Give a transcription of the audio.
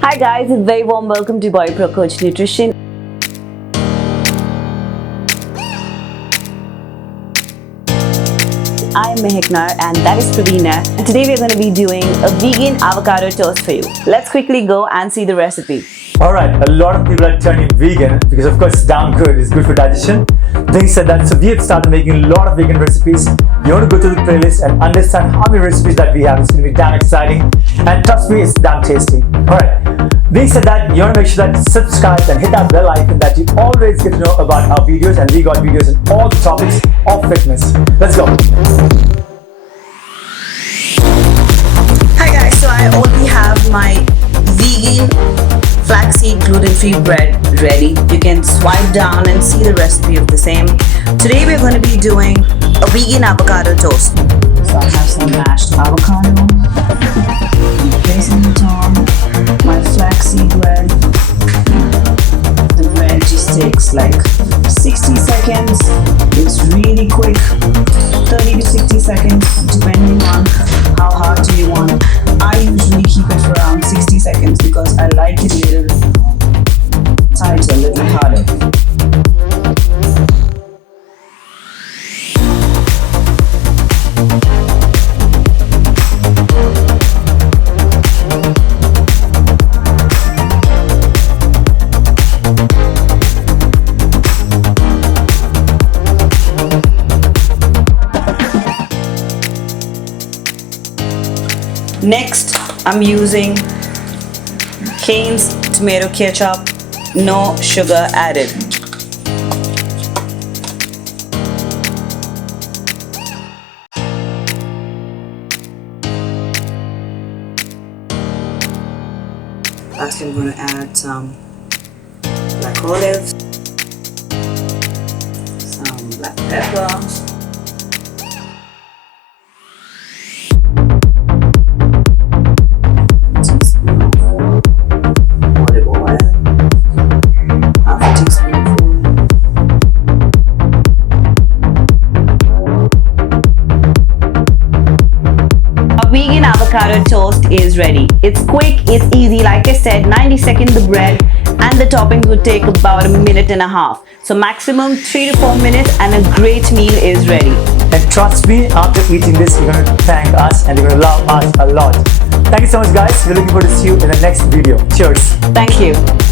Hi guys, a very warm welcome to Body Pro Coach Nutrition. I'm Maahek and that is Pravina. And today we're going to be doing a vegan avocado toast for you. Let's quickly go and see the recipe. Alright, a lot of people are turning vegan because of course it's damn good, it's good for digestion. Being said that, so we have started making a lot of vegan recipes. You want to go to the playlist and understand how many recipes that we have. It's going to be damn exciting and trust me, it's damn tasty. Alright, being said that, you want to make sure that you subscribe and hit that bell icon that you always get to know about our videos, and we got videos on all the topics of fitness. Let's go. Hi guys, so I already have my vegan flaxseed gluten-free bread ready. You can swipe down and see the recipe of the same. Today we're going to be doing a vegan avocado toast. So I have some mashed avocado, place in the top, my flaxseed bread. The bread just takes like 60 seconds. It's really quick, 30 to 60 seconds depending on how hard do you want it. I usually keep it for around 60 seconds because I like it a little tighter, a little harder. Next, I'm using Heinz tomato ketchup, no sugar added. Last, I'm going to add some black olives, some black pepper, vegan avocado toast is ready. It's quick, it's easy. Like I said, 90 seconds the bread and the toppings would take about a minute and a half. So maximum 3 to 4 minutes and a great meal is ready. And trust me, after eating this, you're going to thank us and you're going to love us a lot. Thank you so much guys. We're looking forward to see you in the next video. Cheers. Thank you.